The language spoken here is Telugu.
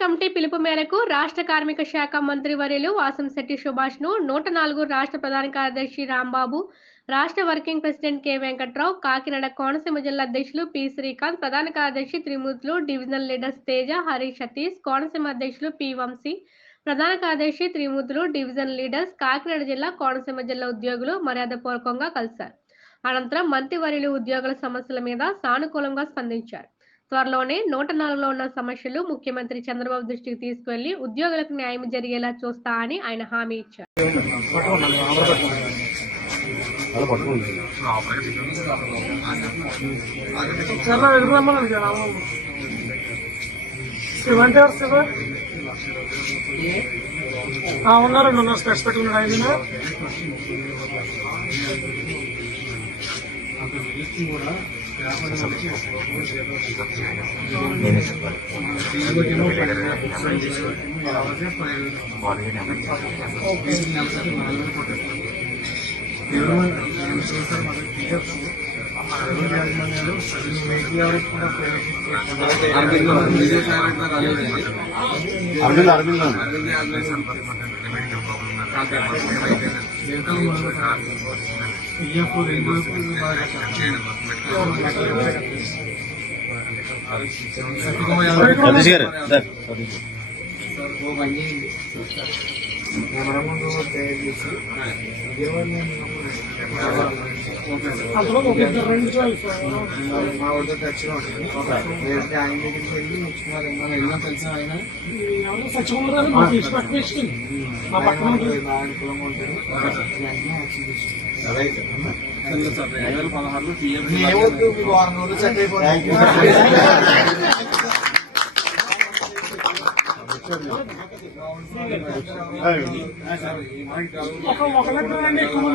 కమిటీ పిలుపు మేరకు రాష్ట్ర కార్మిక శాఖ మంత్రి వర్యులు వాసంశెట్టి సుభాష్ ను 104 రాష్ట్ర ప్రధాన కార్యదర్శి రాంబాబు, రాష్ట్ర working president K Venkatrao, Kakinada Konaseema జిల్లా అధ్యక్షులు పి శ్రీకాంత్, ప్రధాన కార్యదర్శి త్రిమూర్తులు, డివిజనల్ లీడర్స్ తేజ, హరి సతీష్, కోనసీమ అధ్యక్షులు పి వంశీ, ప్రధాన కార్యదర్శి త్రిమూర్తులు, డివిజన్ లీడర్స్, కాకినాడ జిల్లా, కోనసీమ జిల్లా ఉద్యోగులు మర్యాదపూర్వకంగా కలిశారు. అనంతరం మంత్రి వర్యులు ఉద్యోగుల సమస్యల మీద సానుకూలంగా స్పందించారు. త్వరలోనే 104లో ఉన్న సమస్యలు ముఖ్యమంత్రి చంద్రబాబు దృష్టికి తీసుకువెళ్లి ఉద్యోగులకు న్యాయం జరిగేలా చూస్తా అని ఆయన హామీ ఇచ్చారు. ఉన్నారండి స్పెట్స్ పెట్టుకున్నాడు ఆయన అందులో ఒక ఇద్దరు రెండు మా వద్ద ఖర్చులో ఉంటుంది. ఆయన దగ్గరికి వెళ్ళి ముఖ్యమంత్రి మనం వెళ్ళినా తెలిసిన ఆయన సచివాలయం మా పక్కన అనుకూలంగా ఉంటారు. యాక్షన్ తీసుకుంటారు. 2016లో వారం రోజులు సెట్ అయిపోయింది. ఎక్కువ